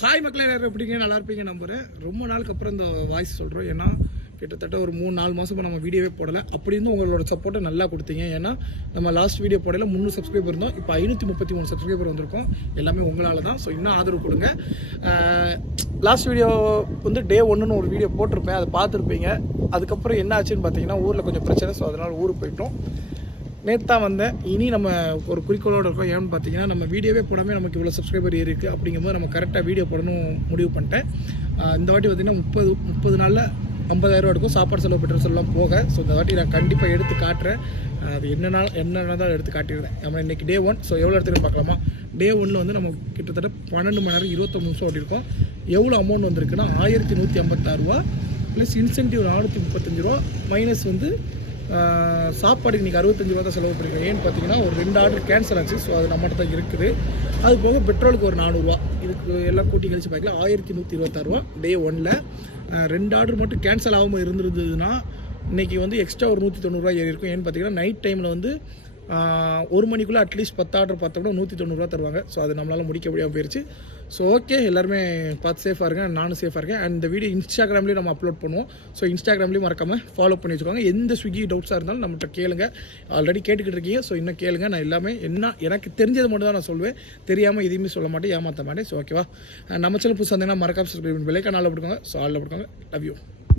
Hi மக்களே, எல்லாரும் எப்படிங்க? நல்லா இருப்பீங்க நம்புறேன். ரொம்ப நாளுக்கு அப்புறம் இந்த வாய்ஸ் சொல்கிறோம். ஏன்னா கிட்டத்தட்ட ஒரு 3-4 மாதமாக நம்ம வீடியோவே போடலை. அப்படி இருந்தும் உங்களோட சப்போர்ட்டை நல்லா கொடுத்தீங்க. ஏன்னா நம்ம லாஸ்ட் வீடியோ போடல 300 சப்ஸ்கிரைபர் இருந்தோம். இப்போ 533 சப்ஸ்கிரைபர் வந்திருக்கோம். எல்லாமே உங்களால் தான். ஸோ இன்னும் ஆதரவு கொடுங்க. லாஸ்ட் வீடியோ வந்து டே 1ன்னு ஒரு வீடியோ போட்டிருப்பேன், அதை பார்த்துருப்பீங்க. அதுக்கப்புறம் என்ன ஆச்சுன்னு பார்த்தீங்கன்னா ஊரில் கொஞ்சம் பிரச்சனை. ஸோ அதனால் ஊருக்கு போயிட்டோம். நேற்று தான் வந்தேன். இனி நம்ம ஒரு குறிக்கோளோடு இருக்கோம். ஏன்னு பார்த்தீங்கன்னா நம்ம வீடியோவே போடாமல் நமக்கு இவ்வளோ சப்ஸ்கிரைபர் இருக்குது. அப்படிங்கும்போது நம்ம கரெக்டாக வீடியோ போடணும் முடிவு பண்ணிட்டேன். இந்த வாட்டி பார்த்திங்கன்னா 30 நாளில் 50,000 இருக்கும், சாப்பாடு செலவு பெட்ரோல் செலவுலாம் போக. ஸோ இந்த வாட்டி நான் கண்டிப்பாக எடுத்து காட்டுறேன். அது என்னென்ன தான் எடுத்து காட்டிடுறேன். நம்ம இன்றைக்கி டே 1. ஸோ எவ்வளோ எடுத்துன்னு பார்க்கலாமா? டே 1ல் வந்து நம்ம கிட்டத்தட்ட 12 மணி நேரம் 29 நிமிஷம் ஓட்டியிருக்கோம். எவ்வளோ அமௌண்ட் வந்திருக்குன்னா 1156 ரூபா ப்ளஸ் இன்சென்டிவ் 435 ரூபா மைனஸ் வந்து சாப்பாடுக்கு இன்றைக்கி 65 ரூபா தான் செலவு பண்ணிக்கிறேன். ஏன்னு பார்த்தீங்கன்னா ஒரு 2 ஆர்டர் கேன்சல் ஆச்சு. ஸோ அது நம்மகிட்ட தான் இருக்குது. அது போக பெட்ரோலுக்கு ஒரு 400 ரூபா. இதுக்கு எல்லாம் கூட்டி கழிச்சு பார்க்கலாம் 1126 ரூபா டே 1ல். 2 ஆர்டர் மட்டும் கேன்சல் ஆகாமல் இருந்திருந்ததுன்னா இன்றைக்கி வந்து எக்ஸ்ட்ரா ஒரு 190 ரூபா ஏறி இருக்கும். ஏன்னு பார்த்தீங்கன்னா நைட் டைமில் வந்து 1 மணிக்குள்ளே அட்லீஸ்ட் 10 ஆர்டர் பார்த்தோம்னா 190 ரூபா தருவாங்க. ஸோ அது நம்மளால் முடிக்க முடியாமல் போயிடுச்சு. ஸோ ஓகே, எல்லாருமே பார்த்து சேஃபாக இருக்கேன், நானும் சேஃபாக இருக்கேன். அண்ட் இந்த வீடியோ இன்ஸ்டாகிராம்லேயும் நம்ம அப்லோட் பண்ணுவோம். ஸோ இன்ஸ்டாகிராம்லேயும் மறக்காமல் ஃபாலோ பண்ணி வச்சுக்கோங்க. எந்த ஸ்விக்கி டவுட்ஸாக இருந்தாலும் நம்மகிட்ட கேளுங்க. ஆல்ரெடி கேட்டுக்கிட்டு இருக்கீங்க. ஸோ இன்னும் கேளுங்க. நான் எல்லாமே எனக்கு தெரிஞ்சது மட்டும் தான் நான் சொல்லுவேன். தெரியாமல் எதுவுமே சொல்ல மாட்டேன், ஏமாற்ற மாட்டேன். ஸோ ஓகேவா? நம்ம சேனல் புதுசாக இருந்தீங்கன்னா மறக்காம சப்ஸ்கிரைப் பண்ணி பெல் ஐகான் ஆல் போட்டுக்கோங்க. ஸோ ஆல் போட்டுக்கோங்க. Love you.